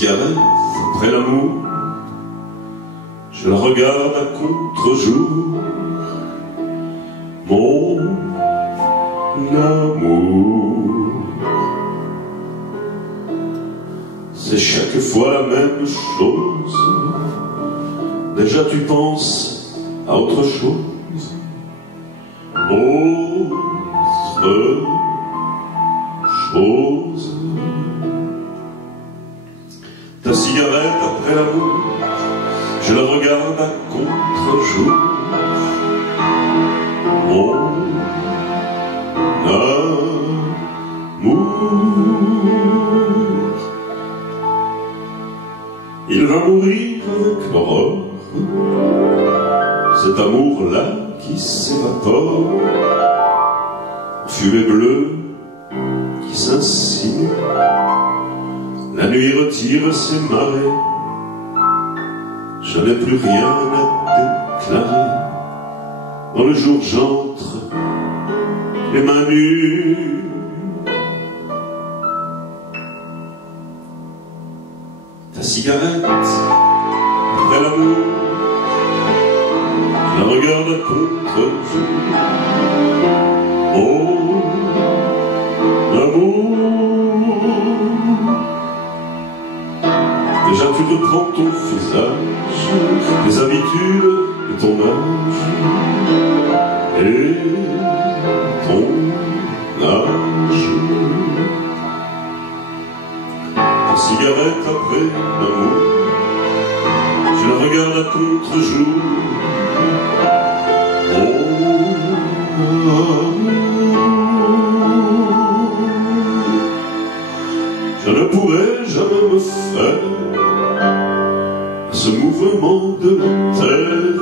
cigarette après l'amour, je la regarde à contre-jour, mon amour. C'est chaque fois la même chose, déjà tu penses à autre chose, autre chose. Ta cigarette après l'amour, je la regarde à contre-jour, mon amour. Il va mourir avec l'aurore, cet amour-là qui s'évapore, fumée bleue qui s'insinue. La nuit retire ses marées, je n'ai plus rien à déclarer. Dans le jour j'entre, les mains nues. Ta cigarette, après l'amour, je la regarde à contre-jour. Oh, l'amour. Déjà tu reprends ton visage, tes habitudes et ton âge, et ton âge. Ta cigarette après l'amour, je la regarde à contre-jour. Oh, je ne pourrai jamais me faire ce mouvement de la terre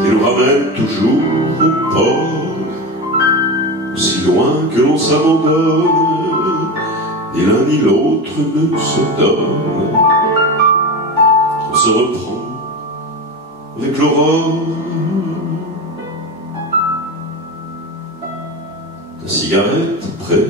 qui nous ramène toujours au port, aussi loin que l'on s'abandonne, ni l'un ni l'autre ne se donne. On se reprend avec l'aurore. Ta cigarette après